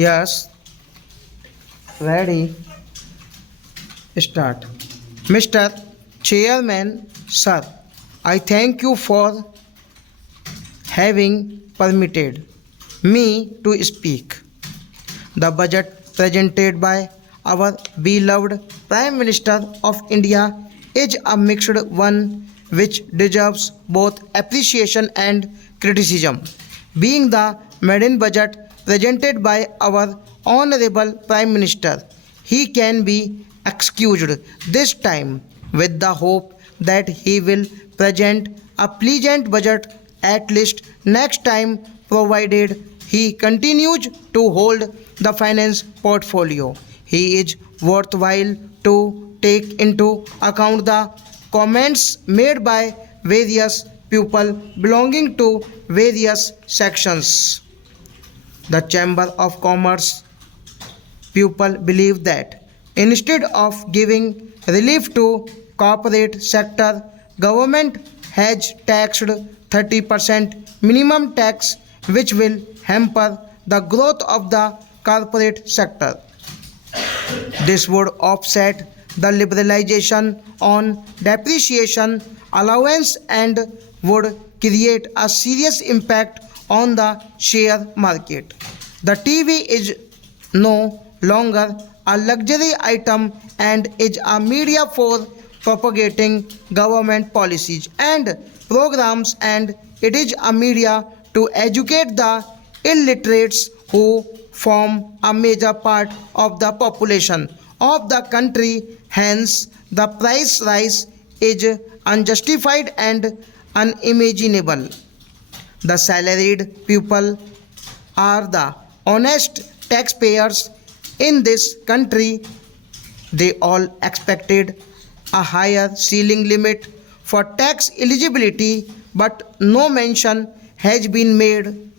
Yes, ready, start. Mr. Chairman, sir, I thank you for having permitted me to speak. The budget presented by our beloved Prime Minister of India is a mixed one which deserves both appreciation and criticism. Being the maiden budget presented by our Honorable Prime Minister, he can be excused this time with the hope that he will present a pleasant budget at least next time, provided he continues to hold the finance portfolio. He is worthwhile to take into account the comments made by various people belonging to various sections. The Chamber of Commerce people believe that instead of giving relief to corporate sector, government has taxed 30% minimum tax, which will hamper the growth of the corporate sector. This would offset the liberalization on depreciation allowance and would create a serious impact on the share market. The TV is no longer a luxury item and is a media for propagating government policies and programs, and it is a media to educate the illiterates who form a major part of the population of the country. Hence, the price rise is unjustified and unimaginable. The salaried people are the honest taxpayers in this country. They all expected a higher ceiling limit for tax eligibility, but no mention has been made.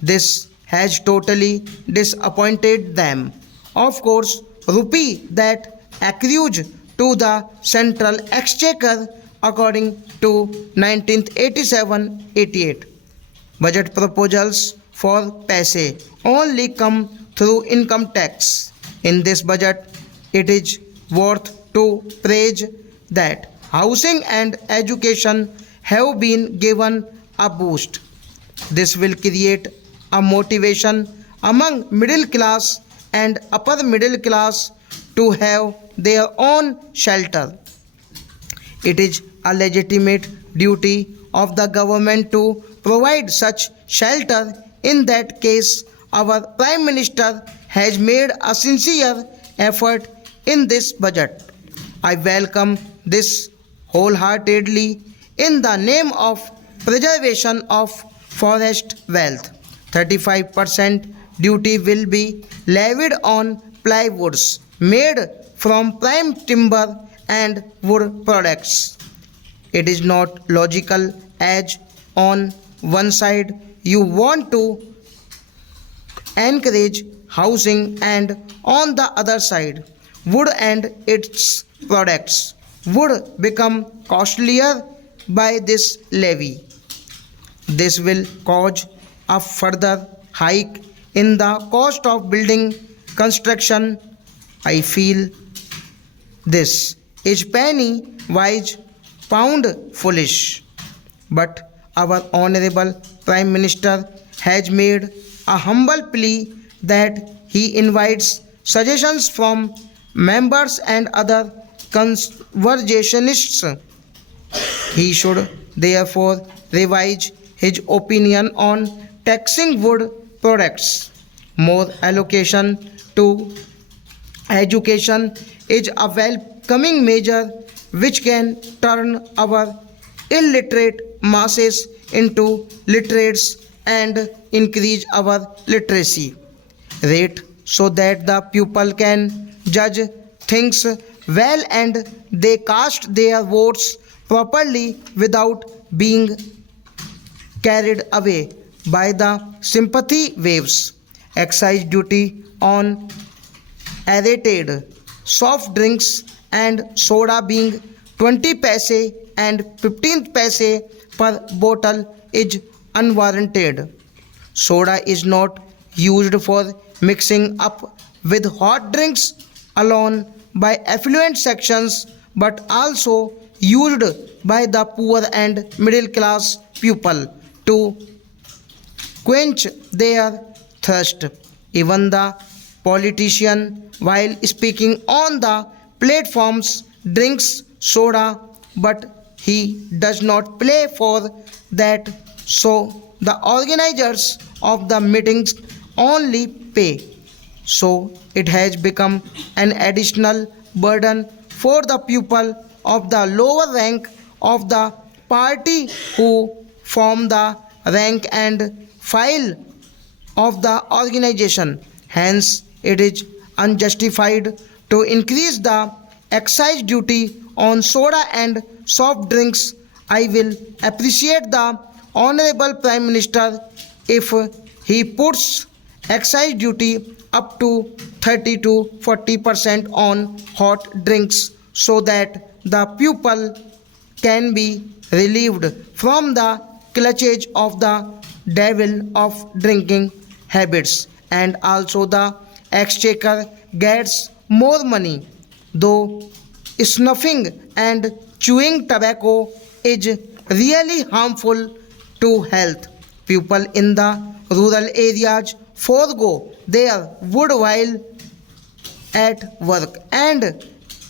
This has totally disappointed them. Of course, rupee that accrues to the central exchequer according to 1987-88 budget proposals for paise only come through income tax. In this budget, it is worth to praise that housing and education have been given a boost. This will create a motivation among middle class and upper middle class to have their own shelter. It is a legitimate duty of the government to provide such shelter. In that case, our Prime Minister has made a sincere effort in this budget. I welcome this wholeheartedly in the name of preservation of forest wealth. 35% duty will be levied on plywoods made from prime timber and wood products. It is not logical as on one side you want to encourage housing and on the other side wood and its products would become costlier by this levy. This will cause a further hike in the cost of building construction. I feel this is penny wise, pound foolish. But our Honorable Prime Minister has made a humble plea that he invites suggestions from members and other conservationists. He should therefore revise his opinion on taxing wood products. More allocation to education is a welcoming measure which can turn our illiterate masses into literates and increase our literacy rate so that the pupil can judge things well and they cast their votes properly without being carried away by the sympathy waves. Excise duty on aerated soft drinks and soda being 20 paise and 15 paise per bottle is unwarranted. Soda is not used for mixing up with hot drinks alone by affluent sections but also used by the poor and middle class people to quench their thirst. Even the politician, while speaking on the platforms, drinks soda, but he does not play for that. So the organizers of the meetings only pay. So it has become an additional burden for the people of the lower rank of the party who form the rank and file of the organization. Hence, it is unjustified to increase the excise duty on soda and soft drinks. I will appreciate the Honorable Prime Minister if he puts excise duty up to 30 to 40% on hot drinks so that the people can be relieved from the clutches of the devil of drinking habits, and also the exchequer gets more money. Though snuffing and chewing tobacco is really harmful to health, people in the rural areas forego their wood while at work, and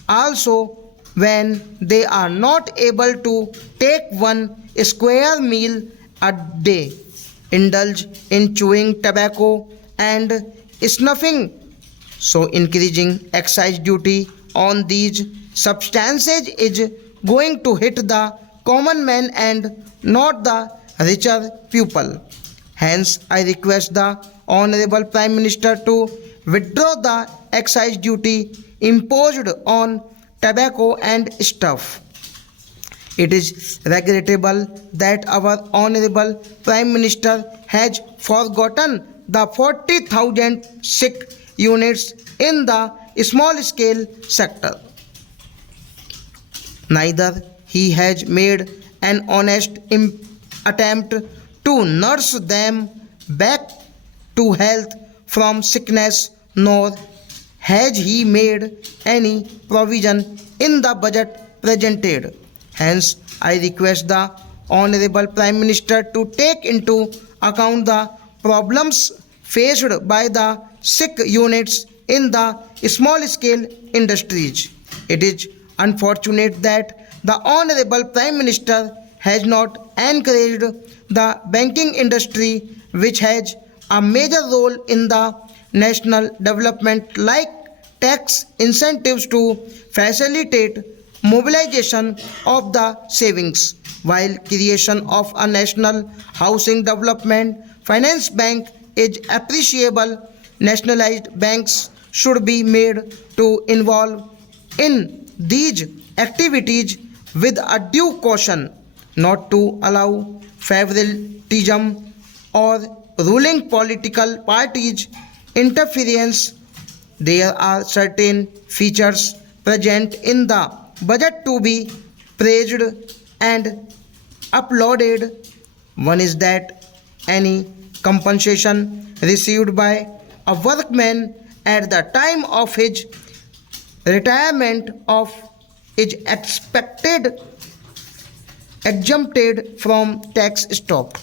also when they are not able to take one square meal a day, indulge in chewing tobacco and snuffing. So increasing excise duty on these substances is going to hit the common man and not the richer people. Hence, I request the Honorable Prime Minister to withdraw the excise duty imposed on tobacco and stuff. It is regrettable that our Honorable Prime Minister has forgotten the 40,000 sick units in the small scale sector. Neither he has made an honest attempt to nurse them back to health from sickness, nor has he made any provision in the budget presented. Hence, I request the Honorable Prime Minister to take into account the problems faced by the sick units in the small scale industries. It is unfortunate that the Honorable Prime Minister has not encouraged the banking industry, which has a major role in the national development, like tax incentives to facilitate mobilization of the savings, while creation of a national housing development finance bank is appreciable. Nationalized banks should be made to involve in these activities with a due caution, not to allow favoritism or ruling political parties interference. There are certain features present in the budget to be praised and applauded. One is that any compensation received by a workman at the time of his retirement of is expected exempted from tax stop.